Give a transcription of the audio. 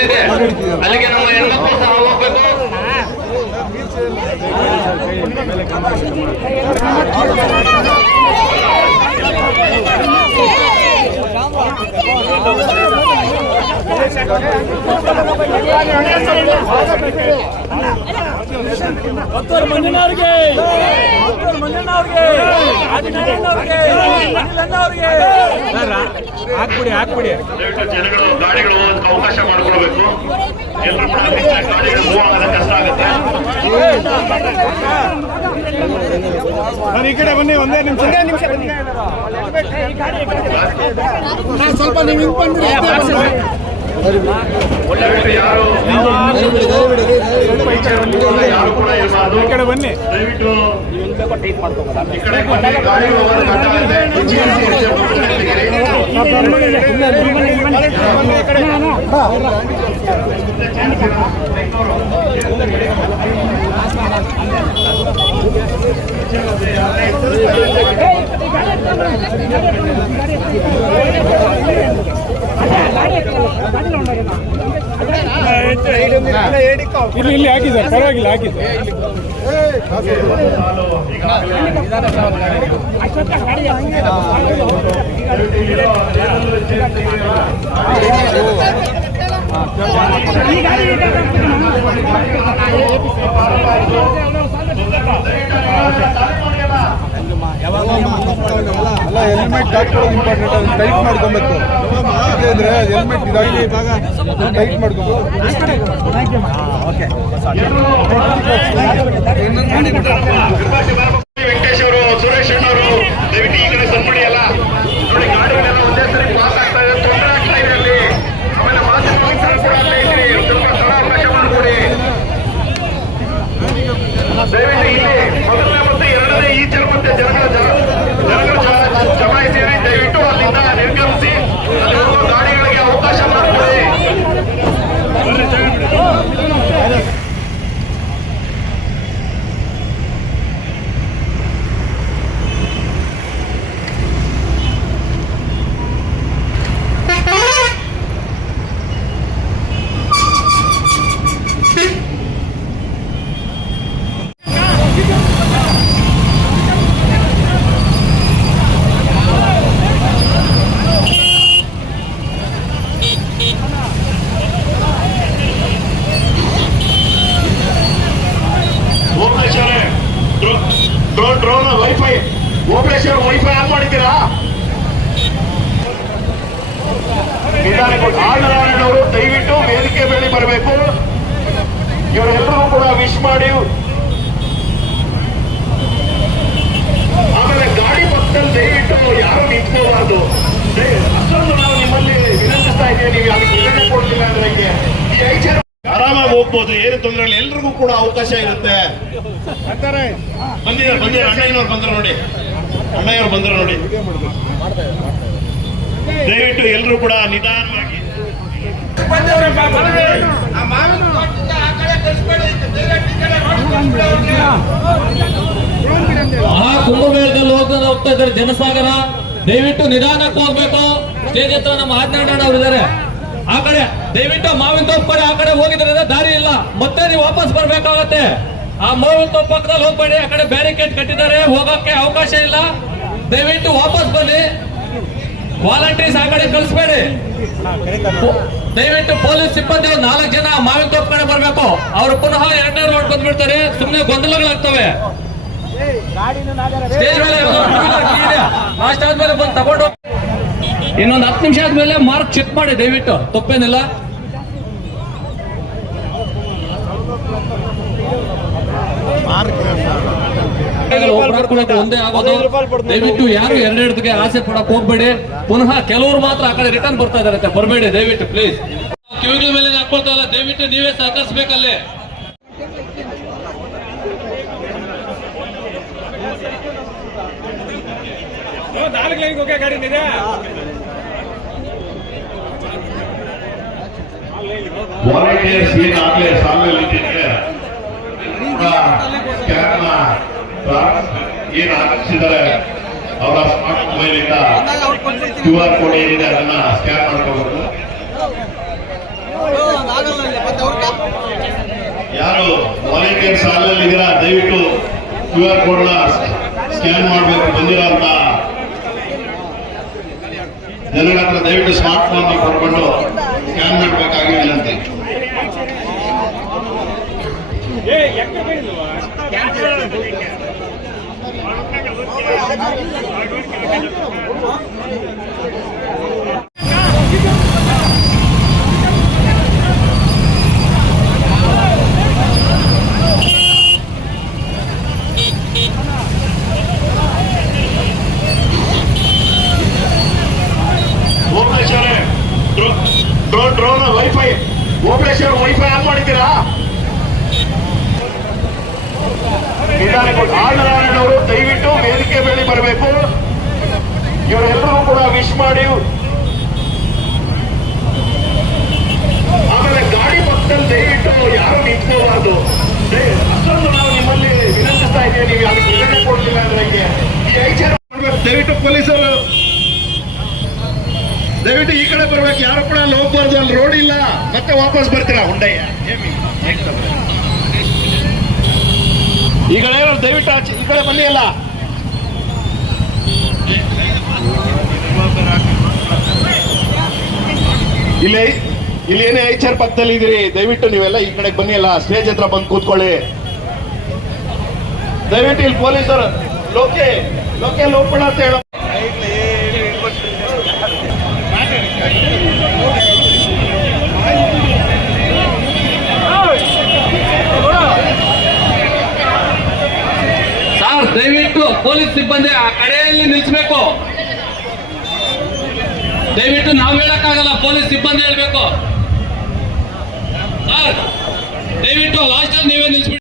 ಏನಿದೆ ಅಲ್ಲಿಗೆ ನಮ್ಮ ಹೆಣ್ಮಕ್ಳು ಸಹ ಹೋಗ್ಬೇಕು. ಮಂಜಣ್ಣವ್ರಿಗೆ ಹಾಕ್ಬಿಡಿ. ಜನಗಳು ಗಾಡಿಗಳು ಹೋಗೋದಕ್ಕೆ ಅವಕಾಶ ಮಾಡಿಕೊಡ್ಬೇಕು. ಎಲ್ಲರೂ ಗಾಡಿಗಳು ಮೂವ್ ಆಗೋದ ಕಷ್ಟ ಆಗುತ್ತೆ. ಈ ಕಡೆ ಬನ್ನಿ, ಒಂದೇ ನಿಮಿಷ ಸ್ವಲ್ಪ ನೀವು ಹಿಂಗ್ ಬಂದ್ರಿ. ಯಾರು ಕೂಡ ಇರಬಾರ್ದು. ಈ ಕಡೆ ಬನ್ನಿ. ದಯವಿಟ್ಟು ಈ ಕಡೆ ಬನ್ನಿ. ಗಾಡಿಗಳು ಹೋಗೋದು ಕಷ್ಟ ಆಗುತ್ತೆ. ಇಲ್ಲಿ ಹಾಕಿ ಸರ್, ಪರವಾಗಿಲ್ಲ ಹಾಕಿ ಸರ್. ಅಲ್ಲ, ಹೆಲ್ಮೆಟ್ ಹಾಕೊಳ್ಳೋದು ಇಂಪಾರ್ಟೆಂಟ್. ಅದು ಟೈಟ್ ಮಾಡ್ಕೊಬೇಕು. ಇದ್ರೆ ಹೆಲ್ಮೆಟ್ ಇದಾಗಿ ಟೈಟ್ ಮಾಡ್ಕೊಬೇಕು. ವೆಂಕಟೇಶ್ ಅವರು, ಸುರೇಶ್ ಅಣ್ಣವರು ದಯವಿಟ್ಟು ಈ ಕಡೆ ಸಂಪಡಿ ಅಲ್ಲ ನೋಡಿ. ಗಾಡಿಗಳೆಲ್ಲ ಒಂದೇ ಸರಿ ಪಾಸ್ ಆಗ್ತಾ ಇದೆ, ತೊಂದರೆ ಆಗ್ತಾ ಇದೆ ಅಲ್ಲಿ. ಆಮೇಲೆ ಮಾಧ್ಯಮ ಕೂಡ ಅಲ್ಲೇ ಇದ್ರಿ, ಸ್ವಲ್ಪ ಸ್ಥಳ ಅವಕಾಶ ಮಾಡಿಕೊಡಿ ದಯವಿಟ್ಟು. ಇಲ್ಲಿ ಮೊದಲನೇ ಮತ್ತು ಎರಡನೇ ಈ ಮತ್ತೆ ಜನಗಳು ಜಮಾಯಿಸಿರಿ. ದಯವಿಟ್ಟು ಅಲ್ಲಿಂದ ನಿರ್ಗಮಿಸಿ, ಅಲ್ಲಿ ಹೋಗೋ ಗಾಡಿಗಳಿಗೆ ಅವಕಾಶ ಮಾಡಿಕೊಡಿ. Drone wifi operation wifi on ಮಾಡಿದ್ದೀರಾ? ಆಳನಾರಾಯಣವರು ದಯವಿಟ್ಟು ವೇದಿಕೆ ಮೇಲೆ ಬರಬೇಕು. ಇವರೆಲ್ಲರೂ ಕೂಡ ವಿಶ್ ಮಾಡಿ. ಆಮೇಲೆ ಗಾಡಿ ಪಕ್ಕದಲ್ಲಿ ದಯವಿಟ್ಟು ಯಾರು ನಿಂತ್ಕೋಬಾರ್ದು. ಅಷ್ಟೊಂದು ನಾವು ನಿಮ್ಮಲ್ಲಿ ವಿನಂತಿಸ್ತಾ ಇದ್ದೀವಿ. ನೀವು ಅದಕ್ಕೆ ವಿನಂತಿ ಕೊಡ್ಲಿಲ್ಲ ಅಂದ್ರೆ ಈ ಐದು ಆರಾಮಾಗಿ ಹೋಗ್ಬೋದು, ಏನು ತೊಂದರೆ ಇಲ್ಲ. ಎಲ್ರಿಗೂ ಕೂಡ ಅವಕಾಶ ಇರುತ್ತೆ. ಬಂದಿದ್ದಾರೆ ಅಣ್ಣಯ್ಯನವ್ರು ಬಂದ್ರು ನೋಡಿ. ಅಣ್ಣಯ್ಯವ್ರು ಬಂದ್ರು ನೋಡಿ. ದಯವಿಟ್ಟು ಎಲ್ಲರೂ ಕೂಡ ನಿಧಾನವಾಗಿ. ಕುಂಭಮೇಳದಲ್ಲಿ ಹೋಗ್ತಾ ಇದ್ದಾರೆ ಜನಸಾಗರ. ದಯವಿಟ್ಟು ನಿಧಾನಕ್ಕೆ ಹೋಗ್ಬೇಕು. ಸ್ಟೇಜ್ ಹತ್ರ ನಮ್ಮ ಆಜ್ಞಾಣ್ಣ ಅವರು ಇದ್ದಾರೆ. ಆ ಕಡೆ ದಯವಿಟ್ಟು ಮಾವಿನ ತೋಪ್ ಕಡೆ ಆ ಕಡೆ ಹೋಗಿದ್ರೆ ದಾರಿ ಇಲ್ಲ, ಮತ್ತೆ ನೀವು ವಾಪಸ್ ಬರ್ಬೇಕಾಗತ್ತೆ. ಆ ಮಾವಿನ ತೋಪ್ ಪಕ್ಕದಲ್ಲಿ ಹೋಗ್ಬೇಡಿ. ಆ ಕಡೆ ಬ್ಯಾರಿಕೇಡ್ ಕಟ್ಟಿದ್ದಾರೆ, ಹೋಗಕ್ಕೆ ಅವಕಾಶ ಇಲ್ಲ. ದಯವಿಟ್ಟು ವಾಪಸ್ ಬನ್ನಿ. ವಾಲಂಟೀರ್ಸ್ ಆ ಕಡೆ ಕಳಿಸ್ಬೇಡಿ. ದಯವಿಟ್ಟು ಪೊಲೀಸ್ ಸಿಬ್ಬಂದಿ 4 ಜನ ಮಾವಿನ ತೋಪ್ ಕಡೆ ಬರ್ಬೇಕು. ಅವರು ಪುನಃ 2ನೇ ರೋಡ್ ಬಂದ್ಬಿಡ್ತಾರೆ. ಸುಮ್ಮನೆ ಗೊಂದಲಗಳಾಗ್ತವೆ. ಸ್ಟೇಜ್ ಮೇಲೆ ಲಾಸ್ಟ್ ಆದ್ಮೇಲೆ ಬಂದು ತಗೊಂಡು ಇನ್ನೊಂದು 10 ನಿಮಿಷ ಆದ್ಮೇಲೆ ಮಾರ್ಕ್ ಚೆಕ್ ಮಾಡಿ ದಯವಿಟ್ಟು, ತಪ್ಪೇನಿಲ್ಲ. ಒಂದೇ ಆಗೋದು. ದಯವಿಟ್ಟು ಯಾರು ಎರಡೆರಡಿಗೆ ಆಸೆ ಪಡಕ್ ಹೋಗ್ಬೇಡಿ. ಪುನಃ ಕೆಲವರು ಮಾತ್ರ ಆ ಕಡೆ ರಿಟರ್ನ್ ಬರ್ತಾ ಇದಾರೆ, ಬರಬೇಡಿ ದಯವಿಟ್ಟು ಪ್ಲೀಸ್. ಕಿವಿಗಳ ಮೇಲೆ ಹಾಕೊಳ್ತಾ ಇಲ್ಲ, ದಯವಿಟ್ಟು ನೀವೇ ಸಹಕರಿಸಬೇಕಲ್ಲಿ. ವಾಲಂಟಿಯರ್ಸ್ ಏನಾಗಲೇ ಸಾಲಲ್ಲಿ ಸ್ಕ್ಯಾನ್ ಏನು ಹಾಕಿಸಿದ್ದಾರೆ ಅವರ ಸ್ಮಾರ್ಟ್ ಮೊಬೈಲ್ ಇಂದ QR ಕೋಡ್ ಏನಿದೆ ಅದನ್ನ ಸ್ಕ್ಯಾನ್ ಮಾಡ್ಕೋಬೇಕು. ವಾಲಂಟಿಯರ್ ಸಾಲಲ್ಲಿ ಇದ್ದೀರಾ, ದಯವಿಟ್ಟು QR ಕೋಡ್ನ ಸ್ಕ್ಯಾನ್ ಮಾಡಬೇಕು. ಬಂದಿರೋಂತ ಜನಗಳ ಹತ್ರ ದಯವಿಟ್ಟು ಸ್ಮಾರ್ಟ್ ಫೋನ್ ಕೊಟ್ಕೊಂಡು ಸ್ಕ್ಯಾನ್ ಮಾಡಬೇಕಾಗಿ ವಿನಂತಿ. Operation drone wifi operation wifi on ಮಾಡಿದ್ದೀರಾ? ಆನಂದರಾಯಣ್ಣವರು ದಯವಿಟ್ಟು ವೇದಿಕೆ ಮೇಲೆ ಬರಬೇಕು. ಇವರೆಲ್ಲರೂ ಕೂಡ ವಿಶ್ ಮಾಡಿ. ಆಮೇಲೆ ಗಾಡಿ ಪಕ್ಕದಲ್ಲಿ ದಯವಿಟ್ಟು ಯಾರು ನಿಂತ್ಕೋಬಾರ್ದು. ಅಷ್ಟೊಂದು ನಾವು ನಿಮ್ಮಲ್ಲಿ ವಿನಂತಿಸ್ತಾ ಇದ್ದೀವಿ. ನೀವು ಅದಕ್ಕೆ ವಿವರಣೆ ಕೊಡಲಿಲ್ಲ ಅಂದ್ರೆ ಈ ಐಚಾರ ದಯವಿಟ್ಟು ಪೊಲೀಸರು ದಯವಿಟ್ಟು ಈ ಕಡೆ ಬರ್ಬೇಕು. ಯಾರು ಕೂಡ ಅಲ್ಲಿ ಹೋಗ್ಬಾರ್ದು. ಅಲ್ಲಿ ರೋಡ್ ಇಲ್ಲ, ಮತ್ತೆ ವಾಪಸ್ ಬರ್ತೀರಾ ಹುಂಡಯ್ಯ. ಈ ಕಡೆ ದಯವಿಟ್ಟು ಆಚೆ ಈ ಕಡೆ ಬನ್ನಿ. ಅಲ್ಲ ಇಲ್ಲಿ ಇಲ್ಲಿ ಏನೇ ಐಚಾರ್ ಪಕ್ಕದಲ್ಲಿ ಇದ್ದೀರಿ, ದಯವಿಟ್ಟು ನೀವೆಲ್ಲ ಈ ಕಡೆ ಬನ್ನಿ. ಅಲ್ಲ ಸ್ಟೇಜ್ ಹತ್ರ ಬಂದು ಕೂತ್ಕೊಳ್ಳಿ ದಯವಿಟ್ಟು. ಇಲ್ಲಿ ಪೊಲೀಸರು ಲೋಕೆ ಲೋಕೆ ಲೋಪಣ ಅಂತ ಹೇಳೋ ಸರ್ ದಯವಿಟ್ಟು ಪೊಲೀಸ್ ಸಿಬ್ಬಂದಿ ಆ ಕಡೆಯಲ್ಲಿ ನಿಲ್ಸ್ಬೇಕು. ದಯವಿಟ್ಟು ನಾವು ಹೇಳಕ್ಕಾಗಲ್ಲ, ಪೊಲೀಸ್ ಸಿಬ್ಬಂದಿ ಹೇಳ್ಬೇಕು. ಸರ್ ದಯವಿಟ್ಟು ಲಾಸ್ಟ್ ಅಲ್ಲಿ ನೀವೇ ನಿಲ್ಸ್ಬಿಟ್ಟು.